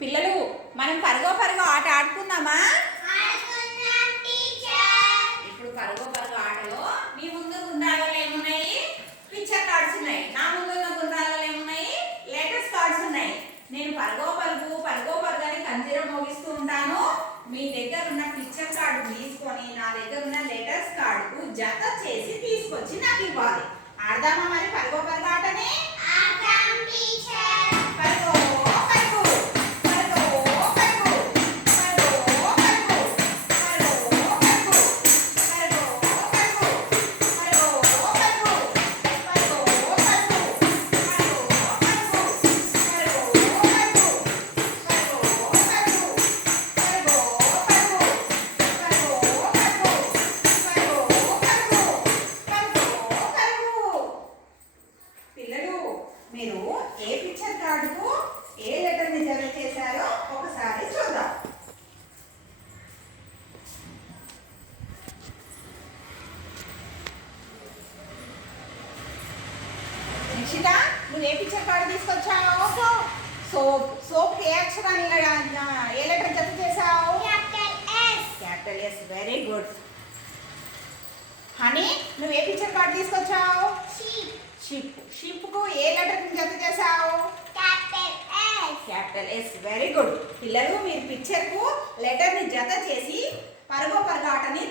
పిల్లలు మనం పరుగో పరుగో ఆట ఆడుకుందామా? ఇప్పుడు పరుగో పరుగో ఆటలో మీ ముందు గుండ్రాలలో ఏమున్నాయి? పిక్చర్ కార్డ్స్ ఉన్నాయి. నా ముందు ఉన్న గుండ్రాలలో ఏమున్నాయి? లేటెస్ట్ కార్డ్స్ ఉన్నాయి. నేను పరుగో పరుగు పరుగో పరుగు అని కంజీర మోగిస్తూ ఉంటాను. మీ దగ్గర ఉన్న పిక్చర్ కార్డు తీసుకొని నా దగ్గర ఉన్న లెటర్స్ కార్డుకు జత చేసి తీసుకొచ్చి నాకు ఇవ్వాలి. ఆడదామా మరి పరుగో పరుగు ఆటని? నిషిత నువ్వు ఏ పిక్చర్ కార్డు తీసుకొచ్చావు? సోప్ సోప్ ఏ అక్షరాన్ని ఏ లెటర్ జత చేసావు capital S very good honey నువ్వు ఏ పిక్చర్ కార్డు తీసుకొచ్చావు? షిప్ షిప్కు ఏ లెటర్ జత చేసావు క్యాపిటల్ ఎస్ వెరీ గుడ్ పిల్లలు మీరు పిక్చర్కు లెటర్ని జత చేసి పరుగు పరుగు ఆటని